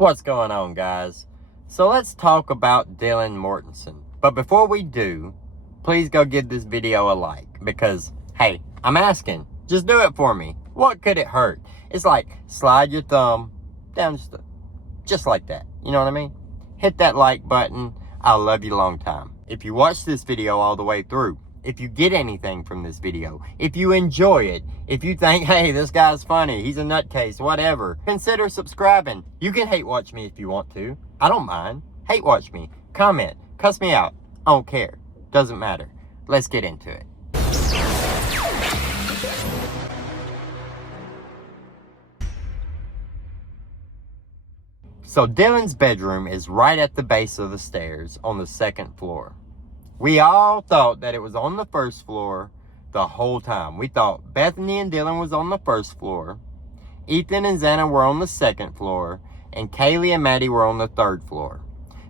What's going on, guys? So let's talk about Dylan Mortensen. But before we do, please go give this video a like. Because, hey, I'm asking. Just do it for me. What could it hurt? It's like, slide your thumb down just like that. You know what I mean? Hit that like button. I'll love you a long time. If you watch this video all the way through, if you get anything from this video, if you enjoy it, if you think, hey, this guy's funny, he's a nutcase, whatever, consider subscribing. You can hate watch me if you want to. I don't mind. Hate watch me. Comment. Cuss me out. I don't care. Doesn't matter. Let's get into it. So Dylan's bedroom is right at the base of the stairs on the second floor. We all thought that it was on the first floor the whole time. We thought Bethany and Dylan was on the first floor, Ethan and Xana were on the second floor, and Kaylee and Maddie were on the third floor.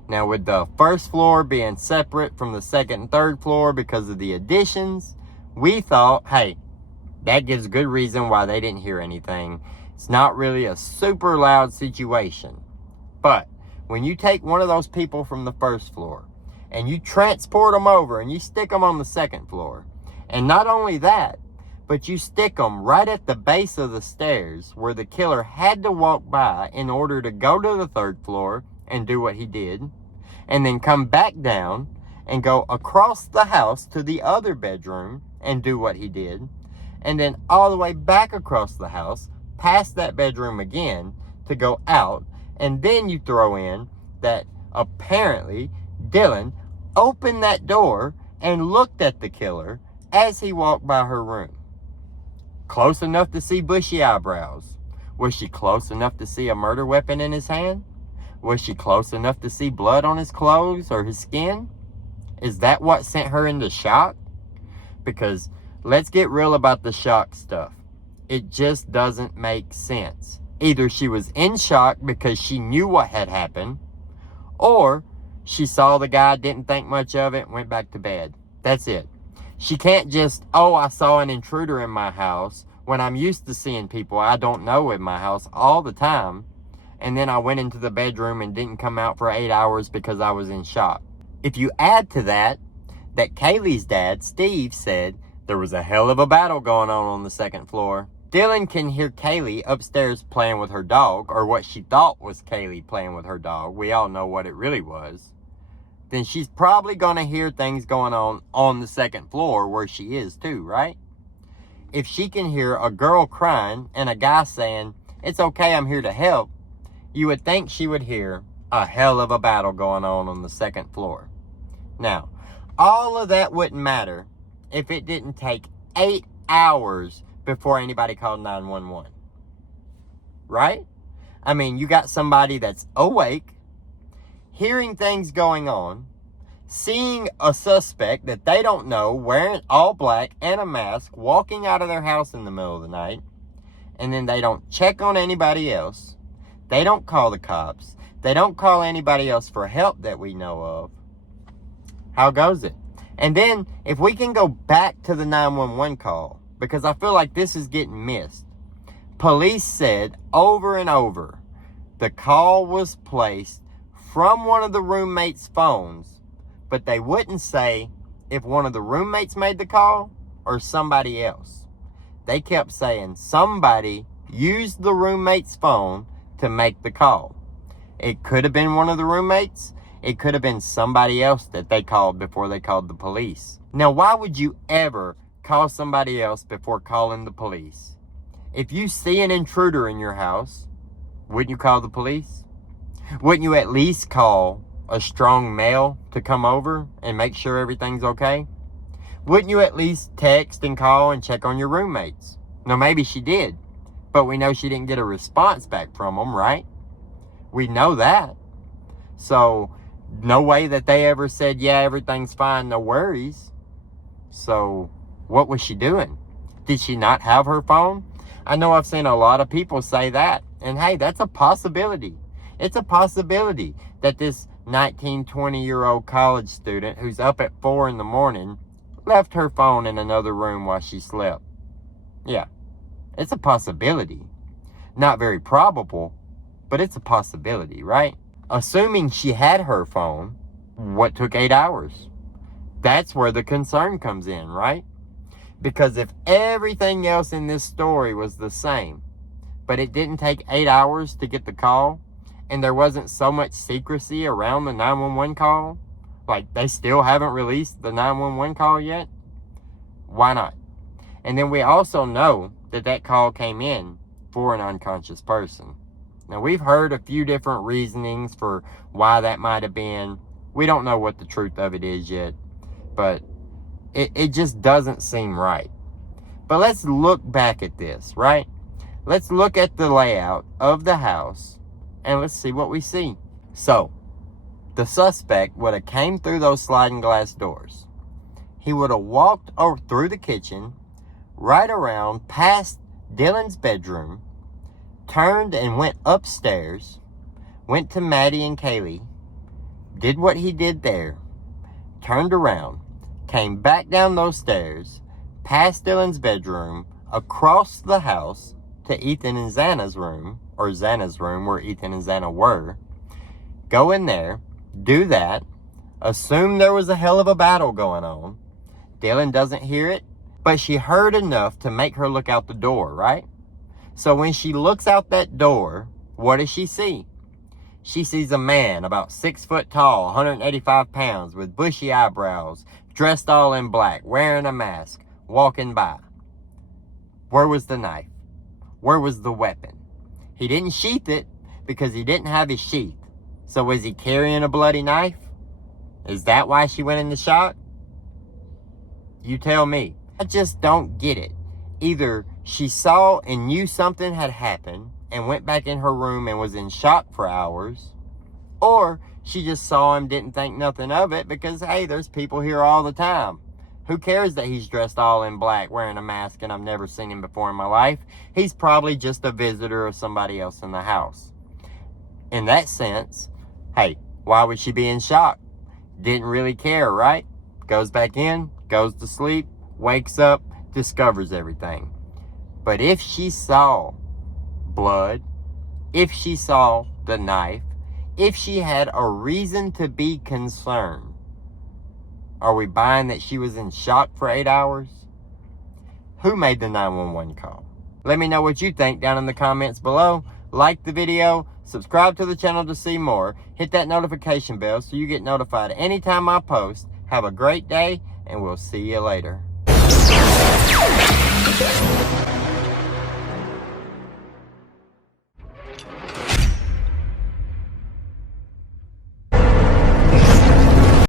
Now, with the first floor being separate from the second and third floor because of the additions, we thought, hey, that gives good reason why they didn't hear anything. It's not really a super loud situation. But when you take one of those people from the first floor and you transport them over and you stick them on the second floor, and not only that, but you stick them right at the base of the stairs where the killer had to walk by in order to go to the third floor and do what he did, and then come back down and go across the house to the other bedroom and do what he did, and then all the way back across the house, past that bedroom again to go out, and then you throw in that apparently Dylan opened that door and looked at the killer as he walked by her room. Close enough to see bushy eyebrows. Was she close enough to see a murder weapon in his hand? Was she close enough to see blood on his clothes or his skin? Is that what sent her into shock? Because let's get real about the shock stuff. It just doesn't make sense. Either she was in shock because she knew what had happened, or she saw the guy, didn't think much of it, went back to bed. That's it. She can't just, oh, I saw an intruder in my house when I'm used to seeing people I don't know in my house all the time, and then I went into the bedroom and didn't come out for 8 hours because I was in shock. If you add to that Kaylee's dad, Steve, said there was a hell of a battle going on the second floor. Dylan can hear Kaylee upstairs playing with her dog, or what she thought was Kaylee playing with her dog. We all know what it really was. Then she's probably going to hear things going on the second floor where she is too, right? If she can hear a girl crying and a guy saying, it's okay, I'm here to help, you would think she would hear a hell of a battle going on the second floor. Now, all of that wouldn't matter if it didn't take 8 hours before anybody called 911. Right? I mean, you got somebody that's awake, hearing things going on, seeing a suspect that they don't know wearing all black and a mask walking out of their house in the middle of the night, and then they don't check on anybody else. They don't call the cops. They don't call anybody else for help that we know of. How goes it? And then if we can go back to the 911 call, because I feel like this is getting missed. Police said over and over the call was placed from one of the roommates' phones, but they wouldn't say if one of the roommates made the call or somebody else. They kept saying somebody used the roommate's phone to make the call. It could have been one of the roommates. It could have been somebody else that they called before they called the police. Now, why would you ever call somebody else before calling the police? If you see an intruder in your house, wouldn't you call the police? Wouldn't you at least call a strong male to come over and make sure everything's okay? Wouldn't you at least text and call and check on your roommates? Now, maybe she did, but we know she didn't get a response back from them, right? We know that. So, no way that they ever said, yeah, everything's fine, no worries. So, what was she doing? Did she not have her phone? I know I've seen a lot of people say that. And hey, that's a possibility. It's a possibility that this 19, 20-year-old college student who's up at 4 in the morning left her phone in another room while she slept. Yeah, it's a possibility. Not very probable, but it's a possibility, right? Assuming she had her phone, what took 8 hours? That's where the concern comes in, right? Because if everything else in this story was the same, but it didn't take 8 hours to get the call, and there wasn't so much secrecy around the 911 call, like they still haven't released the 911 call yet, why not? And then we also know that that call came in for an unconscious person. Now, we've heard a few different reasonings for why that might have been. We don't know what the truth of it is yet, but it just doesn't seem right. But let's look back at this, right? Let's look at the layout of the house, and let's see what we see. So, the suspect would have came through those sliding glass doors. He would have walked over through the kitchen, right around past Dylan's bedroom, turned and went upstairs, went to Maddie and Kaylee, did what he did there, turned around, came back down those stairs, past Dylan's bedroom, across the house to Ethan and Xana's room, or Xana's room where Ethan and Xana were, go in there, do that, assume there was a hell of a battle going on. Dylan doesn't hear it, but she heard enough to make her look out the door, right? So when she looks out that door, what does she see? She sees a man about 6 foot tall, 185 pounds, with bushy eyebrows, dressed all in black, wearing a mask, walking by. Where was the knife? Where was the weapon? He didn't sheath it because he didn't have his sheath. So was he carrying a bloody knife? Is that why she went into shock? You tell me. I just don't get it. Either she saw and knew something had happened and went back in her room and was in shock for hours, or she just saw him, didn't think nothing of it because, hey, there's people here all the time. Who cares that he's dressed all in black, wearing a mask, and I've never seen him before in my life? He's probably just a visitor or somebody else in the house. In that sense, hey, why would she be in shock? Didn't really care, right? Goes back in, goes to sleep, wakes up, discovers everything. But if she saw blood, if she saw the knife, if she had a reason to be concerned, are we buying that she was in shock for 8 hours? Who made the 911 call? Let me know what you think down in the comments below. Like the video, subscribe to the channel to see more, hit that notification bell so you get notified anytime I post. Have a great day, and we'll see you later.